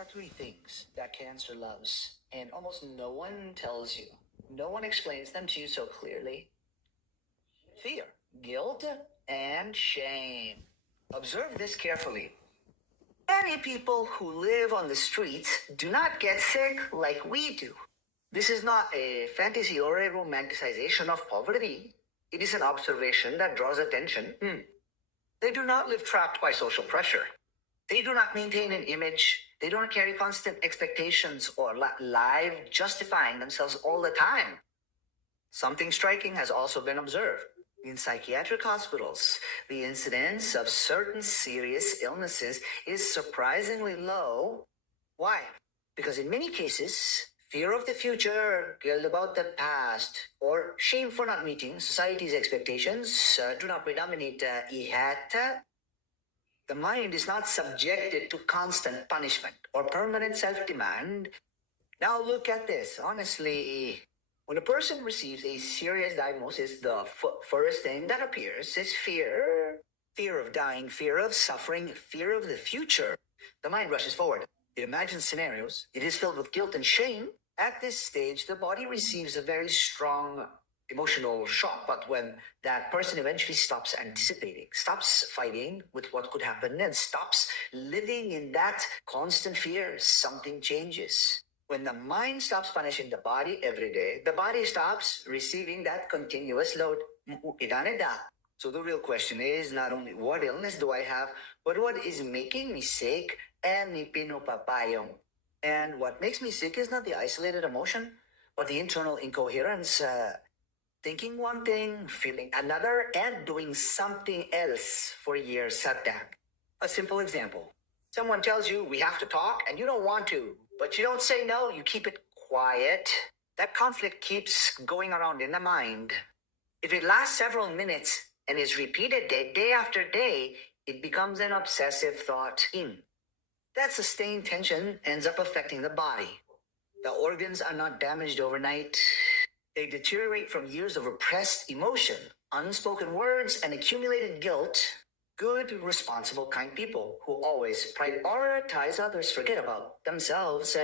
are three things that cancer loves, and almost no one tells you. No one explains them to you so clearly. Fear, guilt, and shame. Observe this carefully. Many people who live on the streets do not get sick like we do. This is not a fantasy or a romanticization of poverty. It is an observation that draws attention. They do not live trapped by social pressure. They do not maintain an image. They don't carry constant expectations or live justifying themselves all the time. Something striking has also been observed. In psychiatric hospitals, the incidence of certain serious illnesses is surprisingly low. Why? Because in many cases, fear of the future, guilt about the past, or shame for not meeting society's expectations do not predominate yet. The mind is not subjected to constant punishment or permanent self-demand. Now look at this. Honestly, when a person receives a serious diagnosis, the first thing that appears is fear. Fear of dying, fear of suffering, fear of the future. The mind rushes forward. It imagines scenarios. It is filled with guilt and shame. At this stage, the body receives a very strong emotional shock. But when that person eventually stops anticipating, stops fighting with what could happen, and stops living in that constant fear, something changes. When the mind stops punishing the body every day, the body stops receiving that continuous load. So the real question is not only what illness do I have, but what is making me sick and ni pinupapayong. And what makes me sick is not the isolated emotion, but the internal incoherence. Thinking one thing, feeling another, and doing something else for years setback. A simple example. Someone tells you we have to talk and you don't want to, but you don't say no, you keep it quiet. That conflict keeps going around in the mind. If it lasts several minutes and is repeated day after day, it becomes an obsessive thought. That sustained tension ends up affecting the body. The organs are not damaged overnight. They deteriorate from years of repressed emotion, unspoken words, and accumulated guilt. Good, responsible, kind people who always prioritize others forget about themselves.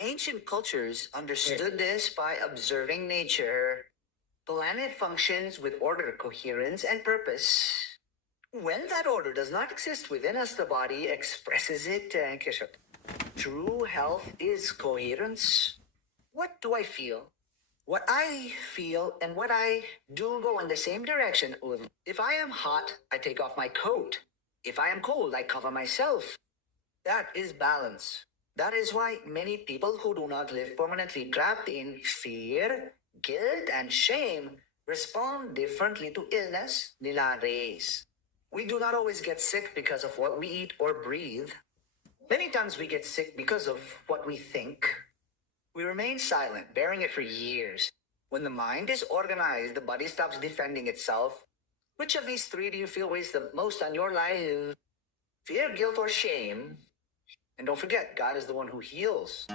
Ancient cultures understood this by observing nature. Planet functions with order, coherence, and purpose. When that order does not exist within us, the body expresses it. True health is coherence. What do I feel? What I feel and what I do go in the same direction. If I am hot, I take off my coat. If I am cold, I cover myself. That is balance. That is why many people who do not live permanently trapped in fear, guilt, and shame respond differently to illness. We do not always get sick because of what we eat or breathe. Many times we get sick because of what we think. We remain silent, bearing it for years. When the mind is organized, the body stops defending itself. Which of these three do you feel weighs the most on your life? Fear, guilt, or shame? And don't forget, God is the one who heals.